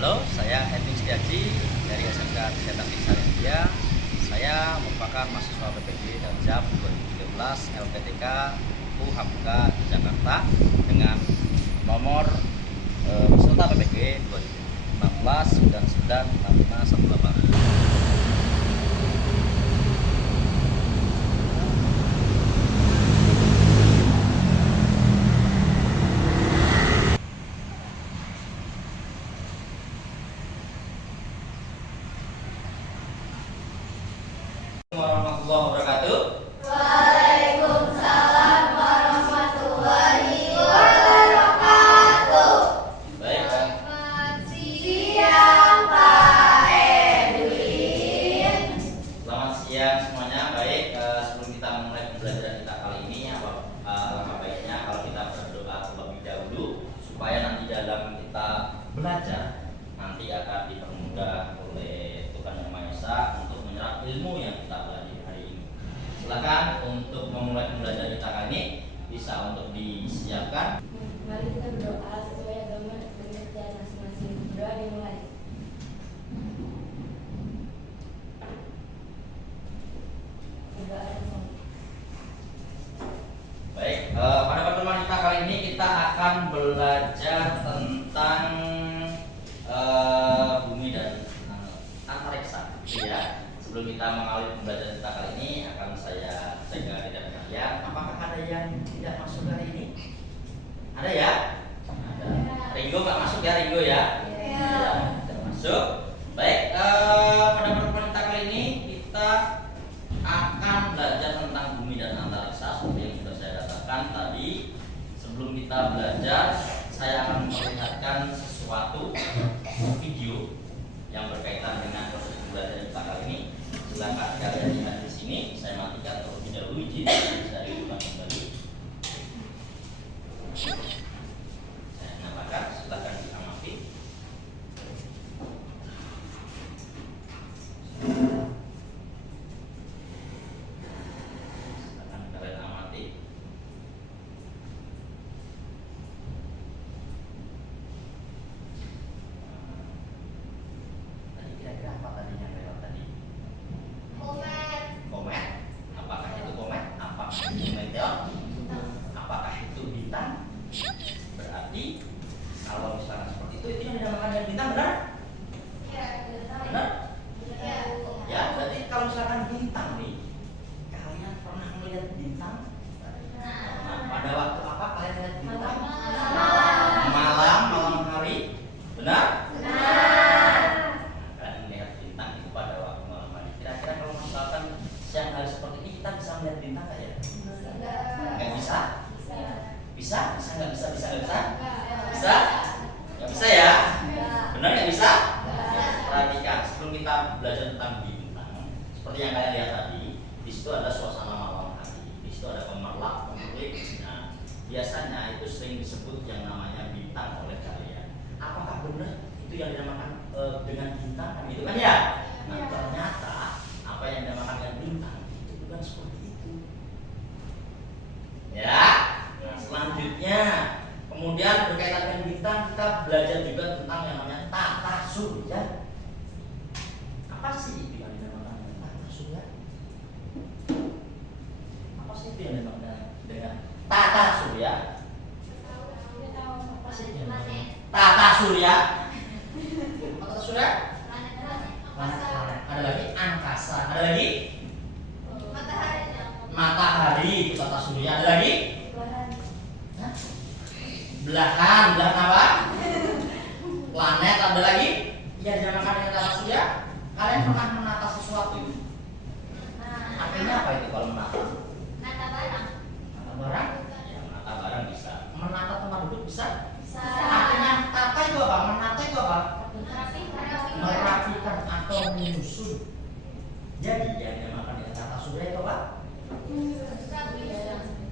Halo, saya Edwin Setiaji dari SMK Kesehatan Desa India. Saya merupakan mahasiswa PPG dan JAP 2013 LPTK Hamka Jakarta dengan nomor peserta PPG 2016 996518. Warahmatullahi wabarakatuh. Waalaikumsalam warahmatullahi wabarakatuh. Baik, Selamat siang Pak Edwin. selamat siang semuanya. Baik, sebelum kita mulai pembelajaran kita kali ini, alangkah baiknya kalau kita berdoa terlebih dahulu supaya nanti dalam kita belajar nanti akan dipermudah oleh Tuhan Yang Maha Esa untuk menyerap ilmu yang kita pelajari hari ini. Silakan untuk memulai pembelajaran kita kali ini bisa untuk disiapkan. Mari kita berdoa sesuai agama dan kepercayaan masing-masing. Berdoa dimulai. Baik, pada pertemuan kita kali ini kita akan belajar tentang bumi dan antariksa. Ya, sebelum kita mengawali pembelajaran kita kali ini akan saya cek tidak kalian. Apakah ada yang tidak masuk hari ini? Ada ya? Ada. Ringo nggak masuk ya, Ringo ya? Ya, tidak masuk. Baik, pada pertemuan kita kali ini kita akan belajar tentang bumi dan antariksa seperti yang sudah saya katakan tadi. Sebelum kita belajar, saya akan memperlihatkan sesuatu video yang berkaitan dengan proses pembelajaran kita kali ini. Silakan kalian lihat di sini. Saya matikan terlebih dahulu, izin saya hidupkan kembali. Saya nyalakan, silakan diamati. Silakan kalian amati. Tadi kira-kira apa tadi yang lewat tadi? Komet. Apakah itu komet? Apakah itu meteor? Apakah itu bintang? Berarti kalau misalkan seperti itu yang dinamakan dengan bintang, benar? Benar? Ya, berarti kalau misalkan bintang nih, kalian pernah melihat bintang? Nah, pada waktu apa kalian melihat bintang? Malam hari. Benar? Kalian melihat bintang itu pada waktu malam hari. Kira-kira kalau misalkan siang hari seperti ini kita bisa melihat bintang nggak ya? Nggak bisa? Bisa? Bisa nggak bisa? Bisa nggak bisa? Bisa? Nggak bisa ya? Benar nggak bisa? Perhatikan, sebelum kita belajar tentang bintang, seperti yang kalian lihat tadi, di situ ada suasana malam hari, di situ ada gemerlap, gemerlip. Nah, biasanya itu sering disebut yang namanya bintang oleh kalian. Apakah benar itu yang dinamakan dengan bintang? Kan gitu kan ya? Nah, ternyata apa yang dinamakan dengan bintang itu bukan seperti itu. Ya. Nah, selanjutnya, kemudian berkaitan dengan bintang, kita belajar juga tentang yang namanya tata surya. Apa sih itu yang dinamakan dengan tata surya? Apa sih itu yang dinamakan dengan tata surya? Apa sih itu yang dinamakan tata surya? Apa tata surya? Ada lagi angkasa. Ada lagi matahari. Tata surya. Ada lagi belahan apa? Planet. Ada lagi yang dinamakan dengan tata surya. Kalian pernah menata sesuatu itu? Artinya apa itu kalau menata? Menata barang? Ya, menata barang bisa. Menata tempat duduk bisa? Artinya tata itu apa? Menata itu apa? Merapikan atau menyusun. Jadi yang dinamakan dengan tata surya itu apa?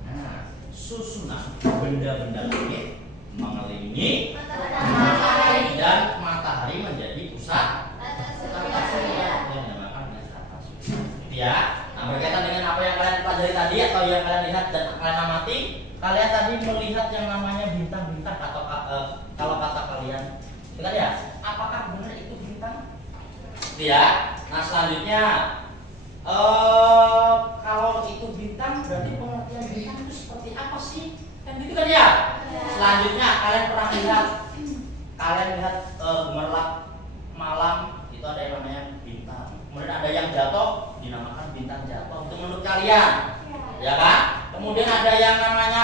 Nah, susunan benda-benda langit mengelilingi matahari dan matahari menjadi pusat tata surya yang dinamakan dengan tata surya. Gitu ya. Nah, berkaitan dengan apa yang kalian pelajari tadi atau yang kalian lihat dan kalian amati, kalian tadi melihat yang namanya bintang-bintang atau kalau kata kalian, kita lihat apakah gitu ya. Nah selanjutnya kalau itu bintang berarti pengertian bintang itu seperti apa sih? Kan gitu kan ya. Selanjutnya kalian pernah lihat gemerlap malam itu ada yang namanya bintang. Kemudian ada yang jatuh dinamakan bintang jatuh. Itu menurut kalian, ya kan? Kemudian ada yang namanya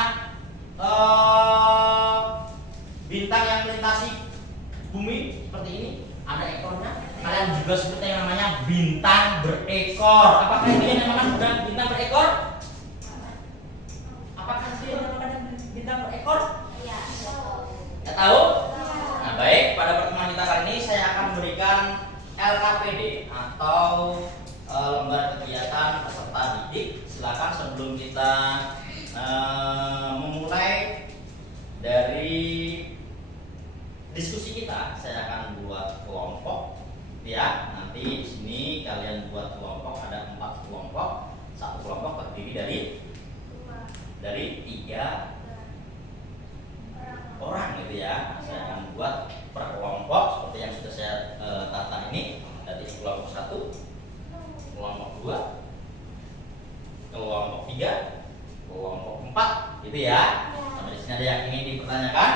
bintang yang melintasi bumi seperti ini, ada ekornya. Kalian juga sebutnya yang namanya bintang berekor. Apakah itu yang dinamakan bintang berekor? Apakah itu yang dinamakan bintang berekor? Ya. Ya tahu? Nah baik, pada pertemuan kita kali ini saya akan memberikan LKPD atau lembar kegiatan peserta didik. Silakan sebelum kita memulai dari diskusi kita, saya akan buat kelompok. Ya, nanti di sini kalian buat kelompok, ada 4 kelompok. Satu kelompok terdiri dari 3 orang gitu ya. Nah, saya akan buat per kelompok seperti yang sudah saya tata ini. Dari kelompok 1, kelompok 2, kelompok 3, kelompok 4 gitu ya. Sampai di sini ada yang ingin dipertanyakan?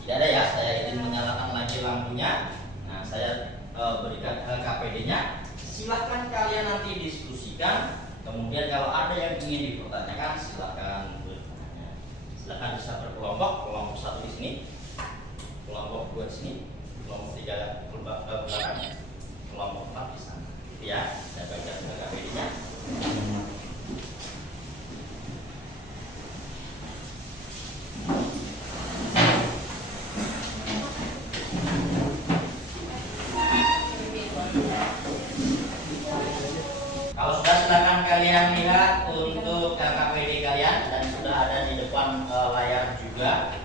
Tidak ada ya. Saya ingin menyalakan lagi lampunya. Nah, saya berikan KPD-nya. Silahkan kalian nanti diskusikan. Kemudian kalau ada yang ingin dipertanyakan, silahkan bertanya. Silahkan bisa berkelompok. Kelompok 1 di sini, kelompok 2 di sini, kelompok 3 belakang, kelompok 4 di sana. Gitu ya. Saya bagikan juga KPD-nya. Kalau sudah, silakan kalian lihat untuk KKPD kalian dan sudah ada di depan layar juga.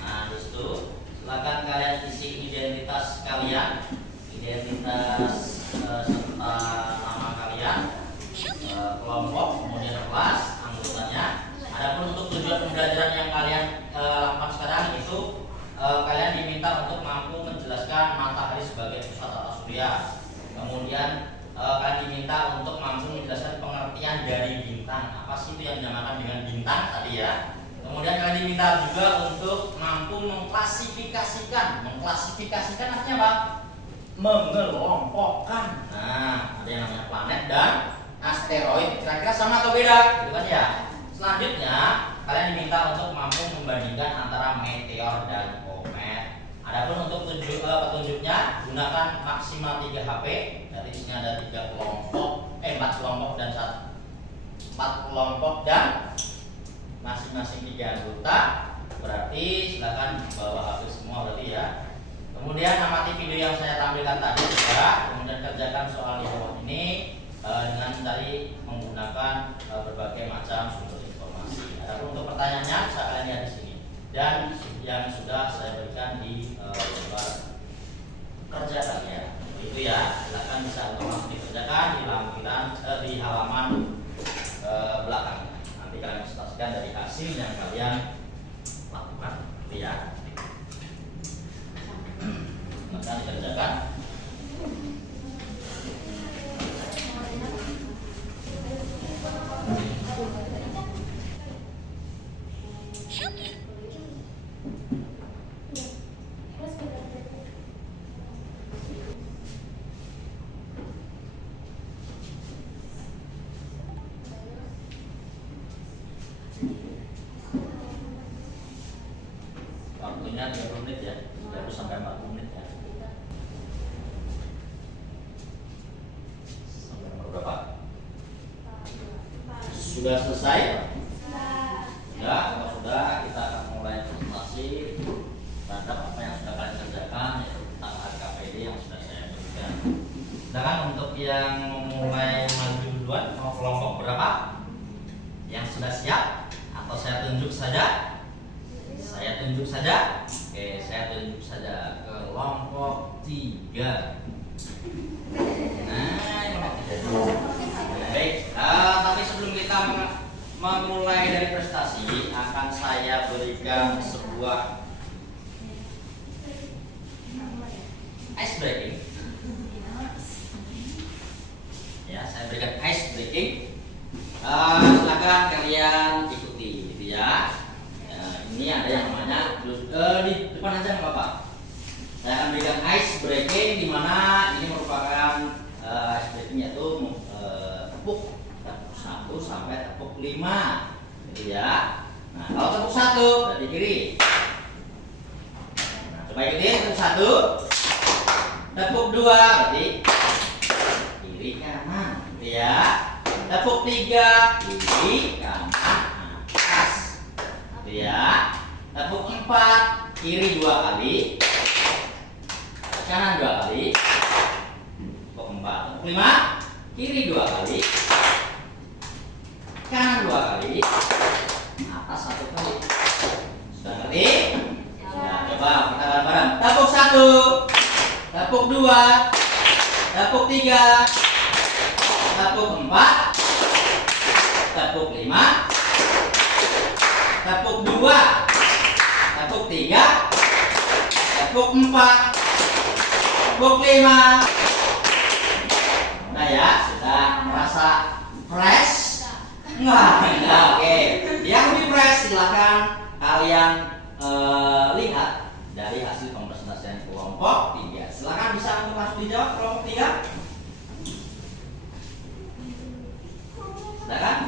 Nah, disitu silakan kalian isi identitas kalian, identitas serta nama kalian, kelompok, kemudian kelas, anggotanya. Adapun untuk tujuan pembelajaran yang kalian lakukan sekarang itu kalian diminta untuk mampu menjelaskan matahari sebagai pusat tata surya. Kemudian kalian diminta untuk mampu menjelaskan pengertian dari bintang. Apa sih itu yang dinamakan dengan bintang tadi ya? Kemudian kalian diminta juga untuk mampu mengklasifikasikan. Mengklasifikasikan artinya apa? Mengelompokkan. Nah, ada yang namanya planet dan asteroid. Kira-kira sama atau beda? Gitu kan ya. Selanjutnya kalian diminta untuk mampu membandingkan antara meteor dan komet. Adapun untuk petunjuknya, gunakan maksimal 3 HP. Dari sini ada 4 kelompok dan masing-masing 3 anggota. Berarti silakan bawa HP semua berarti ya. Kemudian amati video yang saya tampilkan tadi juga. Kemudian kerjakan soal di bawah ini dengan tadi menggunakan berbagai macam sumber informasi. Adapun untuk pertanyaannya bisa kalian lihat di sini. Dan yang sudah saya berikan di lembar kerjaan ya. Itu ya, silakan bisa otomatis dikerjakan di lampiran di halaman belakang. Nanti kalian bisa saksikan dari hasil yang kalian lakukan, itu ya. Maka dikerjakan. Waktunya 30 menit ya, 30 sampai 40 menit ya. Sampai nomor berapa? Sudah selesai? Ya, kalau sudah kita akan mulai presentasi terhadap apa yang sudah kalian kerjakan, yaitu tentang KPD yang sudah saya berikan. Silakan untuk yang memulai maju duluan, mau kelompok berapa? Yang sudah siap? Atau saya tunjuk saja? Saya tunjuk saja. Oke, saya tunjuk saja kelompok 3. Nah, kelompok 3. Baik, tapi sebelum kita memulai dari prestasi, akan saya berikan sebuah ice breaking. Ya, saya berikan ice breaking. Silakan kalian ikuti, gitu ya. Ini ada yang namanya di depan aja nggak apa-apa. Saya akan berikan ice breaking, di mana ini merupakan ice breaking yaitu tepuk 1 sampai tepuk 5, gitu ya. Nah, kalau tepuk 1 berarti kiri. Nah, coba ikutin tepuk 1, tepuk 2 berarti kiri kanan, gitu ya. Tepuk 3 kiri kanan atas, gitu ya. Tepuk 4 kiri 2 kali, kanan 2 kali. Tepuk 4, tepuk 5 kiri 2 kali, kanan 2 kali, atas 1 kali. Sudah ngerti? Ya, coba kita bareng-bareng. Tepuk 1, tepuk 2, tepuk 3, tepuk 4, tepuk 5, tepuk 2, tepuk 3, tepuk 4, tepuk 5. Udah ya, sudah merasa fresh? Enggak, oke. Yang lebih fresh silahkan kalian lihat dari hasil presentasian kelompok 3. Silahkan bisa untuk langsung dijawab kelompok 3. Silakan.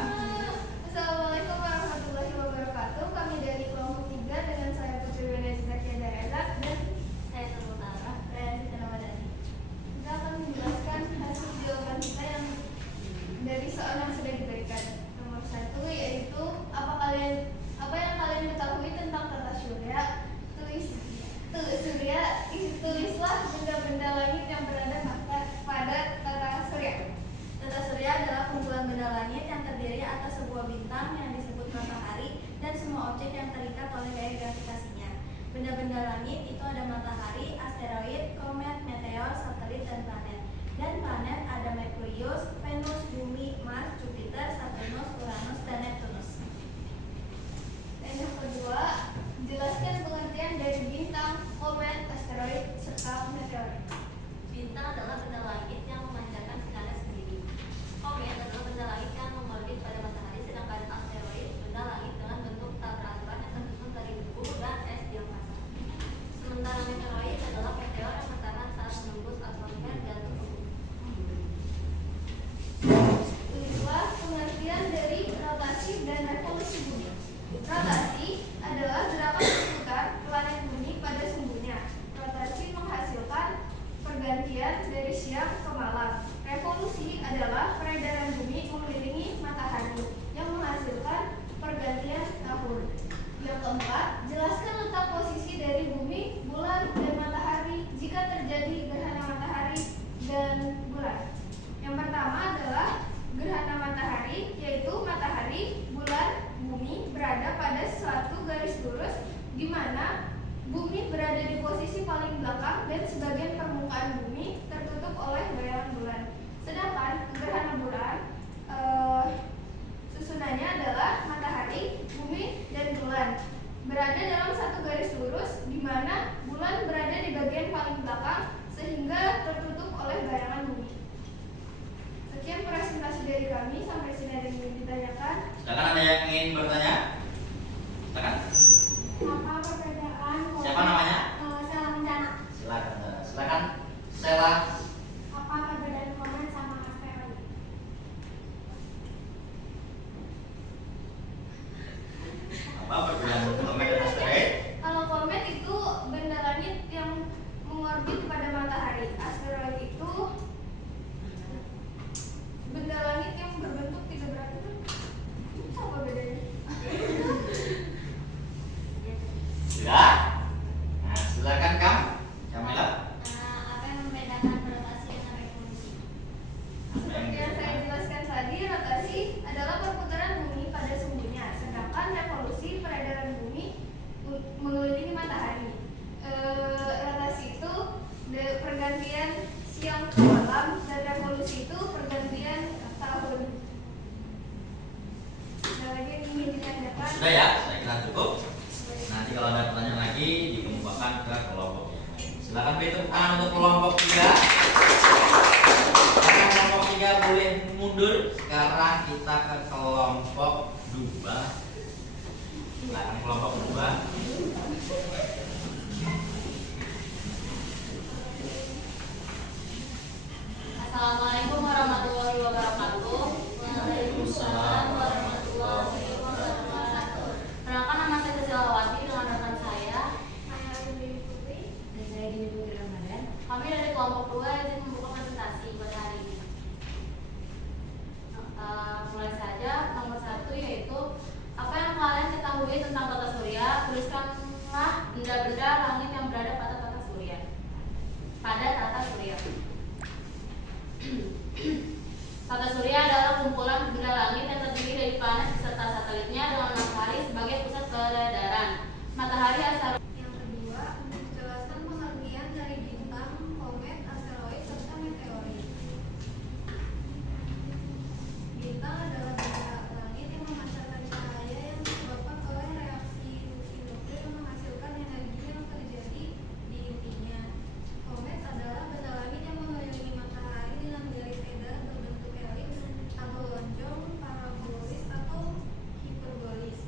Assalamualaikum warahmatullahi wabarakatuh. Kami dari kelompok 3 dengan saya Putri Wenezia Kiadaezak dan saya Terutara dan Ramadhani. Kita akan menjelaskan hasil jawaban kita yang dari soal yang sudah diberikan. Nomor 1 yaitu apa yang kalian ketahui tentang tata surya? Tulislah benda-benda langit yang berada pada tata surya. Tata surya adalah kumpulan benda langit yang terdiri atas sebuah bintang yang disebut matahari dan semua objek yang terikat oleh gaya gravitasinya. Benda-benda langit itu ada matahari, asteroid, komet, meteor, satelit, dan planet. Dan planet ada Merkurius, Venus, Bumi, Mars, Jupiter, Saturnus, Uranus, dan Neptunus. Dan yang kedua, jelaskan pengertian dari bintang, komet, asteroid, serta meteor. Bintang adalah benda langit yang memancarkan sinarnya sendiri. Komet adalah benda langit yang mengorbit pada matahari, sedangkan asteroid benda langit dengan bentuk tak teratur yang tersusun dari debu dan es di angkasa. Sementara meteoroid adalah meteor yang bertahan saat menembus atmosfer dan tubuh. Tulislah pengertian dari rotasi dan revolusi bumi. Rotasi adalah gerakan seputar planet bumi pada sumbunya. Rotasi menghasilkan pergantian dari siang ke malam. Revolusi adalah peredaran bumi mengelilingi matahari yang menghasilkan pergantian tahun. Yang keempat, jelaskan letak posisi dari bumi, bulan, dan matahari jika terjadi gerhana matahari dan bulan. Yang pertama adalah gerhana matahari, yaitu matahari, bulan, bumi berada pada suatu garis lurus di mana bumi berada di posisi paling belakang dan sebagian permukaan bumi tertutup oleh bayangan bulan. Sedangkan gerhana bulan susunannya adalah matahari, bumi, dan bulan berada dalam satu garis lurus di mana bulan berada di bagian paling belakang sehingga tertutup oleh bayangan bumi. Sekian presentasi dari kami. Sampai sini ada yang ingin ditanyakan? Silakan ada yang ingin bertanya? Silakan. Apa perbedaan? Siapa namanya? Sela Bencana. Silakan. Sela. Apa perbedaan komet sama asteroid? Apa perbedaan komet dan asteroid? Kalau komet itu benda langit yang mengorbit pada matahari. Asteroid itu benda langit yang berbentuk tiga beraturan. Apa bedanya? Sudah? Nah, silakan kamu. Camilla. Apa yang membedakan rotasi dan revolusi? Seperti yang saya jelaskan tadi, rotasi adalah perputaran bumi pada sumbunya, sedangkan revolusi peredaran bumi mengelilingi matahari. Rotasi itu pergantian siang ke malam, dan revolusi itu pergantian tahun. Ada lagi yang ingin ditanyakan? Sudah ya, saya kira cukup. Nanti kalau ada pertanyaan lagi dikemukakan ke kelompok yang lain. Silakan beri tepuk tangan untuk kelompok 3. Silakan kelompok 3. 3 boleh mundur. Sekarang kita ke kelompok 2. Silakan kelompok 2. Assalamualaikum warahmatullahi wabarakatuh. Waalaikumsalam warahmatullahi wabarakatuh. Perkenalkan, nama saya Silawati dengan rekan saya Saya Dewi Putri. dan saya Dini Putri Ramadan. Kami dari kelompok 2 izin membuka presentasi pada hari ini. Mulai saja, nomor 1 yaitu apa yang kalian ketahui tentang tata surya? Tuliskanlah benda-benda langit yang berada pada tata surya. Tata surya adalah kumpulan benda langit yang terdiri dari planet beserta satelitnya dengan matahari sebagai pusat peredaran. Matahari asal. Yang kedua, menjelaskan pengertian dari bintang, komet, asteroid, serta meteorit. Bintang adalah benda langit yang memancarkan cahaya yang disebabkan oleh reaksi fusi nuklir yang menghasilkan energi yang terjadi di intinya. Komet adalah benda langit yang mengelilingi matahari dengan garis edar berbentuk elips atau lonjong, parabolis atau hiperbolis.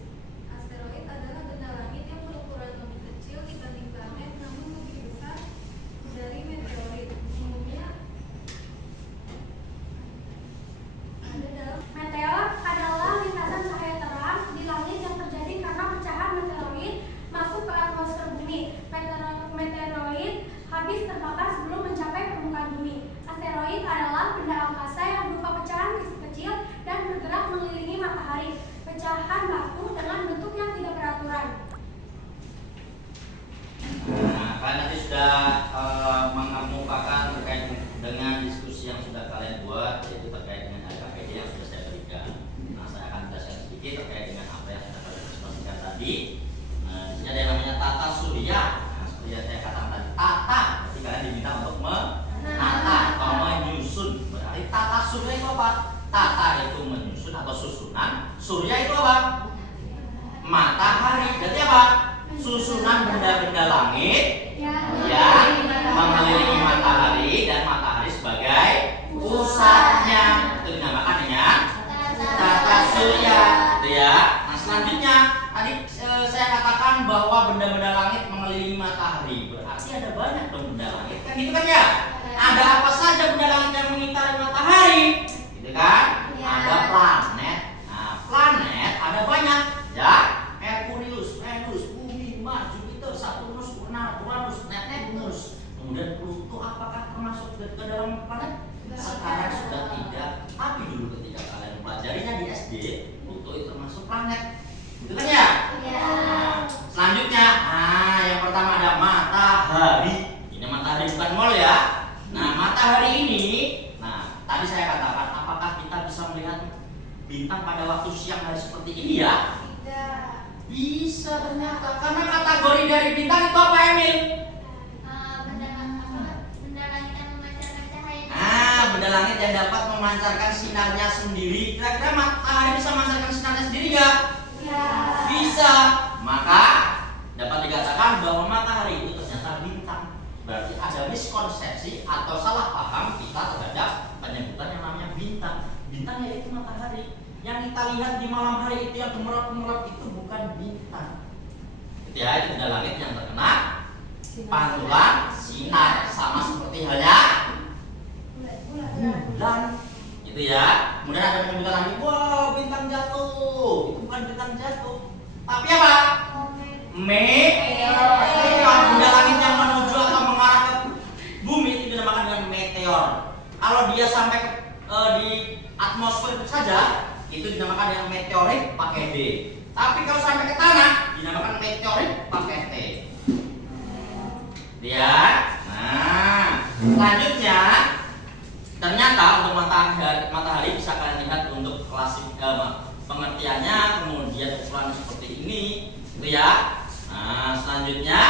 Asteroid adalah benda langit yang berukuran lebih kecil dibanding planet namun lebih besar dari meteorit. Umumnya ada dalam Meteor adalah lintasan cahaya terang di langit yang terjadi karena pecahan meteoroid masuk ke atmosfer bumi. Meteoroid habis terbakar sebelum mencapai permukaan bumi. Asteroid adalah benda angkasa yang berupa pecahan kecil-kecil dan bergerak mengelilingi matahari. Pecahan batu dengan bentuk yang tidak beraturan. Nah, kalian nanti sudah mengemukakan terkait dengan diskusi yang sudah kalian buat, yaitu terkait dengan LKPD yang sudah saya berikan. Nah, saya akan jelaskan sedikit terkait dengan apa yang sudah kalian diskusikan tadi. Nah, di sini ada yang namanya tata surya. Nah, seperti yang saya katakan tadi, tata. Berarti kalian diminta untuk menata atau menyusun. Berarti tata surya itu apa? Tata itu menyusun atau susunan. Surya itu apa? Matahari. Berarti apa? Susunan benda-benda langit yang mengelilingi matahari dan matahari sebagai pusatnya. Itu dinamakan dengan tata surya, gitu ya. Nah, selanjutnya tadi saya katakan bahwa benda-benda langit mengelilingi matahari. Berarti ada banyak dong benda langit, kan gitu kan ya? Ada apa saja benda langit yang mengitari matahari? Gitu kan? Ada planet. Nah, planet ada banyak, ya. Merkurius, Venus, Bumi, Mars, Jupiter, Saturnus, Uranus, Neptunus. Kemudian Pluto, apakah termasuk ke dalam planet? Sekarang sudah tidak. Tapi dulu ketika kalian pelajarinya di SD, Pluto itu termasuk planet. Gitu kan ya? Nah, selanjutnya, yang pertama ada matahari. Ini matahari bukan mall ya. Nah, matahari ini, tadi saya katakan, apakah kita bisa melihat bintang pada waktu siang hari seperti ini ya? tidak Bisa ternyata, karena kategori dari bintang itu apa, Emil? benda langit yang memancarkan cahaya. Benda langit yang dapat memancarkan sinarnya sendiri. Kira-kira matahari bisa memancarkan sinarnya sendiri nggak? Ya. Bisa. Maka dapat dikatakan bahwa matahari itu ternyata bintang. Berarti ada miskonsepsi atau salah paham kita terhadap penyebutan yang namanya bintang. Bintang yaitu matahari. Yang kita lihat di malam hari itu yang gemerlap-gemerlap itu bukan bintang. Itu ya, itu benda langit yang terkena pantulan sinar, sama seperti halnya bulan, gitu ya. Kemudian ada penyebutan lagi, wow, bintang jatuh. Itu bukan bintang jatuh, tapi apa? Meteor. Benda langit yang menuju atau mengarah ke bumi itu dinamakan dengan meteor. Kalau dia sampai di atmosfer saja, itu dinamakan dengan meteorit pakai D. Tapi kalau sampai ke tanah, dinamakan meteorit pakai T. Ya. Nah, selanjutnya ternyata untuk matahari bisa kalian lihat untuk klasik pengertiannya, kemudian ukuran seperti ini, gitu ya. Nah, selanjutnya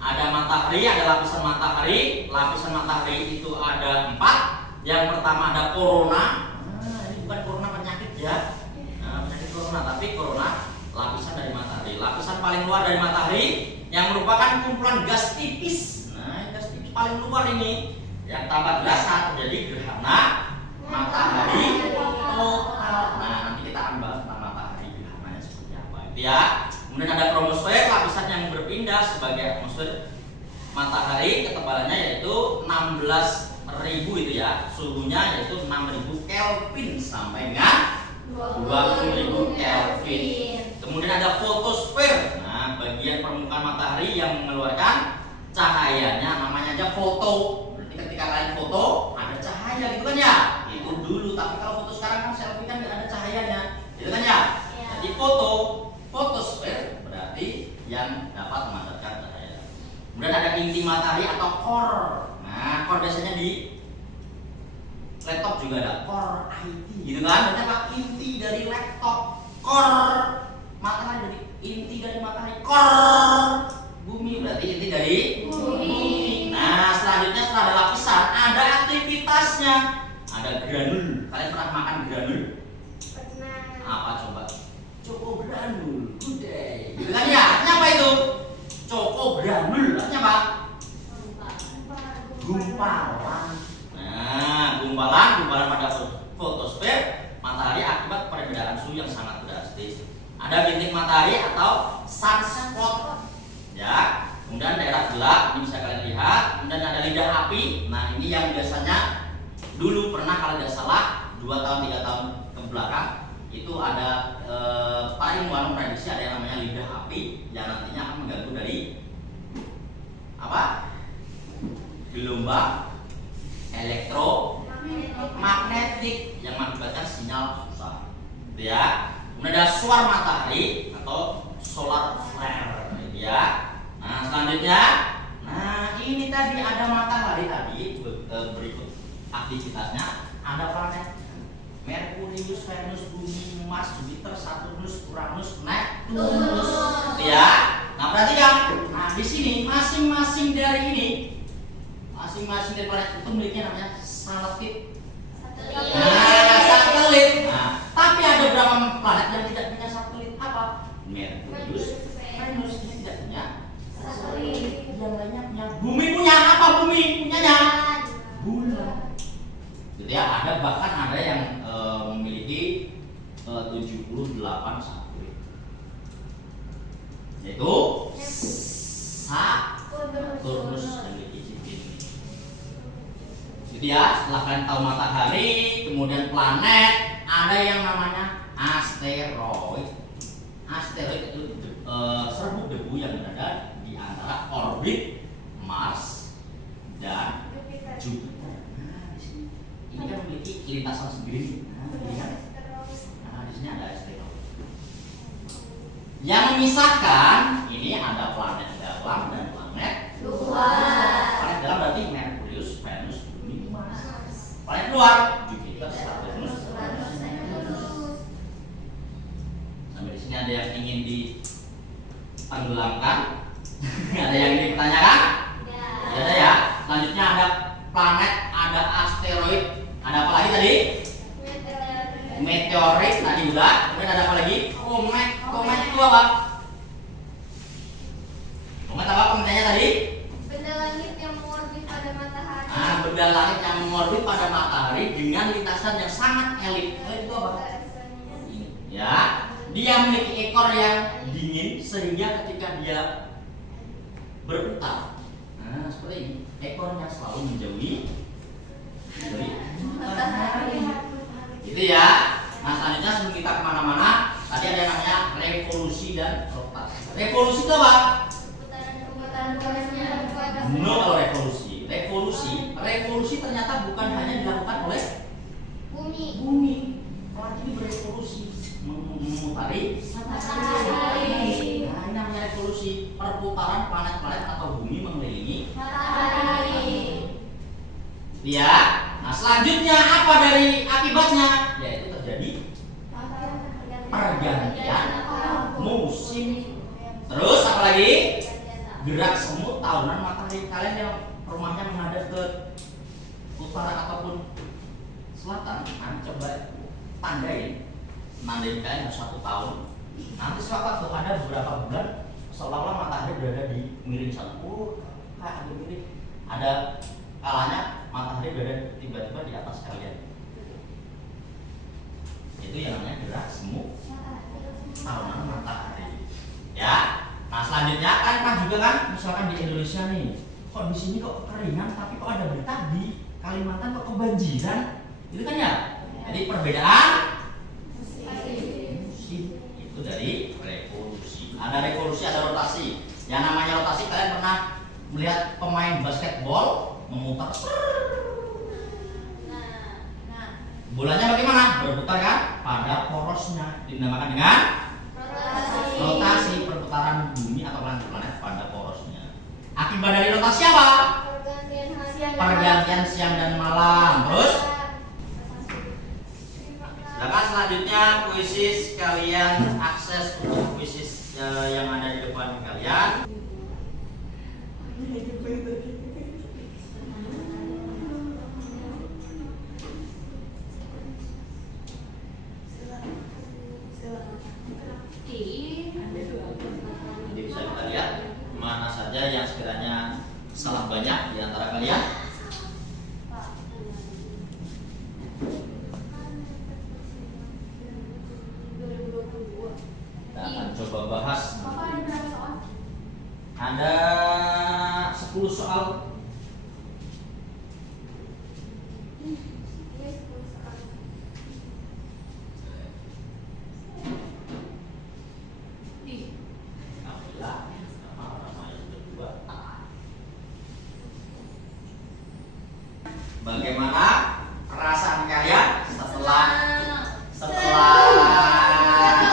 ada matahari, ada lapisan matahari. Lapisan matahari itu ada 4. Yang pertama ada corona. Ini bukan corona penyakit ya. Penyakit corona, tapi corona lapisan dari matahari. Lapisan paling luar dari matahari yang merupakan kumpulan gas tipis. Nah, gas tipis paling luar ini yang tampak jelas saat terjadi gerhana matahari total. Nah, nanti kita akan bahas tentang matahari gerhananya seperti apa itu ya. Kemudian ada kromosfer, lapisan yang berpindah sebagai atmosfer matahari, ketebalannya yaitu 16.000 itu ya. Suhunya yaitu 6.000 Kelvin sampai dengan 20.000 Kelvin. Kemudian ada fotosfer. Nah, bagian permukaan matahari yang mengeluarkan cahayanya namanya aja foto. Berarti ketika kalian foto ada cahaya gitu kan ya? Itu dulu. Tapi kalau foto sekarang kan selfie kan nggak ada cahayanya, gitu kan ya? Jadi fotosfer berarti yang dapat memancarkan cahaya. Kemudian ada inti matahari atau core. Nah, core biasanya di laptop juga ada core IT, gitu kan? Berarti apa? Inti dari laptop. Core matahari dari inti dari matahari. Core bumi berarti inti dari bumi. Nah, selanjutnya setelah ada lapisan, ada aktivitasnya. Ada granul. Kalian pernah makan granul? Pernah. Apa coba? Coko granul. Gudeg. Gitu kan ya? Artinya apa itu? Coko granul. Artinya apa? Gumpalan. Nah, gumpalan pada fotosfer matahari akibat perbedaan suhu yang sangat drastis. Ada bintik matahari atau sunspot. Ya, kemudian daerah gelap ini bisa kalian lihat. Kemudian ada lidah api. Nah, ini yang biasanya dulu pernah kalau tidak salah 2 tahun 3 tahun ke belakang itu ada para ilmuwan memprediksi ada yang namanya lidah api yang nantinya akan mengganggu dari apa? Gelombang elektromagnetik yang mengakibatkan sinyal susah. Gitu ya. Kemudian ada suar matahari atau solar flare, gitu ya. Nah, selanjutnya, nah ini tadi ada matahari tadi berikut aktivitasnya. Ada planet Merkurius, Venus, Bumi, Mars, Jupiter, Saturnus, Uranus, Neptunus, gitu ya. Nah, perhatikan. Nah, di sini masing-masing dari planet itu memiliki namanya satelit. Nah, satelit. Nah, tapi ada beberapa planet yang tidak punya satelit. Apa? Merkurius, Venus ini tidak punya satelit. Yang lainnya punya. Bumi punya apa? Bumi punyanya bulan. Jadi ya, ada bahkan ada yang memiliki 78 satelit. Yaitu Saturnus memiliki cincin. Jadi ya, setelah kalian tahu matahari, kemudian planet, ada yang namanya asteroid. Asteroid itu serbuk debu yang berada di antara orbit Mars dan Jupiter. Nah, di sini ini kan memiliki lintasan sendiri. Nah, di sini ada asteroid. Yang memisahkan ini ada planet dalam dan planet luar. Planet dalam berarti Merkurius, Venus, Bumi, Mars. Planet luar Jupiter, Saturnus, Neptunus. Sampai di sini ada yang ingin ditenggelamkan? Ada yang ingin dipertanyakan? Ya. Ada ya. Selanjutnya ada planet, ada asteroid, ada apa lagi tadi? Meteorit tadi udah. Kemudian ada apa lagi? Komet. Komet itu apa? Komet apa komentarnya tadi? Benda langit yang mengorbit pada matahari. Nah, benda langit yang mengorbit pada matahari dengan lintasan yang sangat elit. Itu apa? Ini. Ya, dia memiliki ekor yang dingin sehingga ketika dia berputar, nah seperti ini, ekornya selalu menjauhi dari matahari. Gitu ya. Nah, selanjutnya sebelum kita kemana-mana, tadi ada yang namanya revolusi dan rotasi. Revolusi itu apa? No, kalau revolusi ternyata bukan hanya dilakukan oleh bumi. Planet ini berevolusi memutari matahari. Nah, ini namanya revolusi, perputaran planet-planet atau bumi mengelilingi matahari. Ya. Nah, selanjutnya apa dari akibatnya? Yaitu terjadi pergantian musim. Terus apa lagi? Gerak semut tahunan matahari. Kalian yang rumahnya menghadap ke utara ataupun selatan, coba tandain. Nandain kalian 1 tahun. Nanti suatu waktu ada beberapa bulan seolah-olah matahari berada di miring sana. Kayak ada miring. Ada kalanya matahari berada tiba-tiba di atas kalian. yaitu yang namanya gerak semu tahunan matahari. Ya. Nah selanjutnya kan juga kan misalkan di Indonesia nih, kok di sini kok kekeringan tapi kok ada berita di Kalimantan kok kebanjiran, itu kan ya. Jadi perbedaan musim itu dari revolusi. Ada revolusi, ada rotasi. Yang namanya rotasi kalian pernah melihat pemain basketball memutar bolanya bagaimana? Berputar kan? Pada porosnya dinamakan dengan rotasi, perputaran bumi atau planet-planet pada porosnya. Akibat dari rotasi apa? Pergantian siang dan malam. Terus silakan selanjutnya kuisis kalian akses untuk kuisis yang ada di depan kalian. Jadi bisa kita lihat mana saja yang sekiranya salah banyak di antara kalian. Kita akan coba bahas. Ada 10 soal. Bagaimana perasaan kalian setelah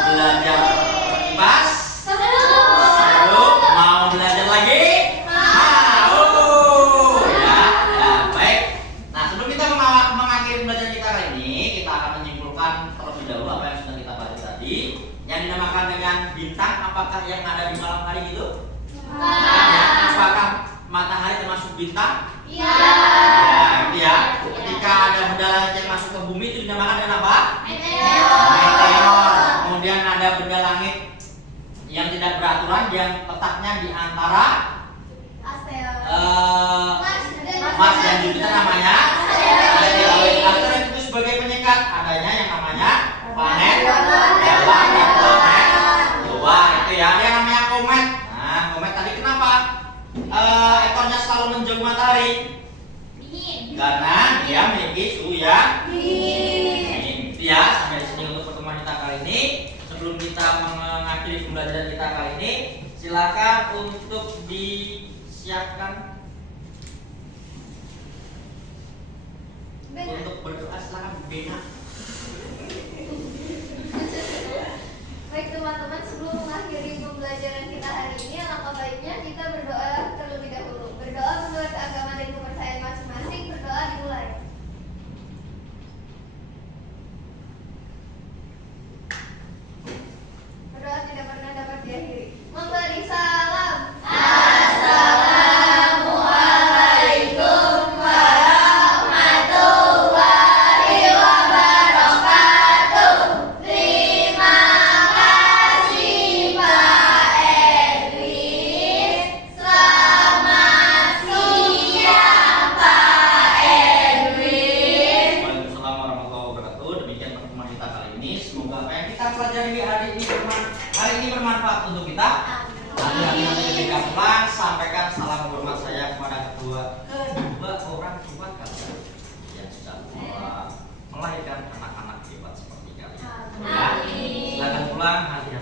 belajar IPAS? Seru? Mau belajar lagi? Mau. Ya, baik. Nah, sebelum kita mengakhiri belajar kita kali ini, kita akan menyimpulkan terlebih dahulu apa yang sudah kita pelajari tadi, yang dinamakan dengan bintang. Apakah yang ada di malam hari itu? Apakah matahari termasuk bintang? Iya. Ya, ketika ada benda langit yang masuk ke bumi itu dinamakan dengan apa? Meteor. Kemudian ada benda langit yang tidak beraturan yang letaknya di antara Mars dan Jupiter namanya asteroid. Asteroid itu sebagai penyekat adanya yang namanya planet dalam dan planet luar. Itu ya, ada yang namanya komet. Nah, komet tadi kenapa ekornya selalu menjauh matahari? Karena dia memiliki suhu yang dingin. Ya, sampai di sini untuk pertemuan kita kali ini. Sebelum kita mengakhiri pembelajaran kita kali ini, silakan untuk disiapkan untuk berdoa. Silakan Bena. Baik teman-teman, sebelum mengakhiri pembelajaran kita hari ini, alangkah baiknya kita berdoa terlebih dahulu. Berdoa menurut agama dan kepercayaan masing-masing. Berdoa dimulai. Berdoa tidak pernah dapat diakhiri. Memberi salam. Assalamualaikum warahmatullahi wabarakatuh. Terima kasih Pak Edwin. Selamat siang Pak Edwin. Waalaikumsalam warahmatullahi wabarakatuh. Demikian pertemuan kita kali ini. Semoga apa yang kita pelajari di hari ini bermanfaat untuk kita. Hati-hati ketika pulang, sampaikan salam hormat saya kepada kedua orang tua kalian yang sudah melahirkan anak-anak hebat seperti kalian. Ya, silakan pulang, hati-hati.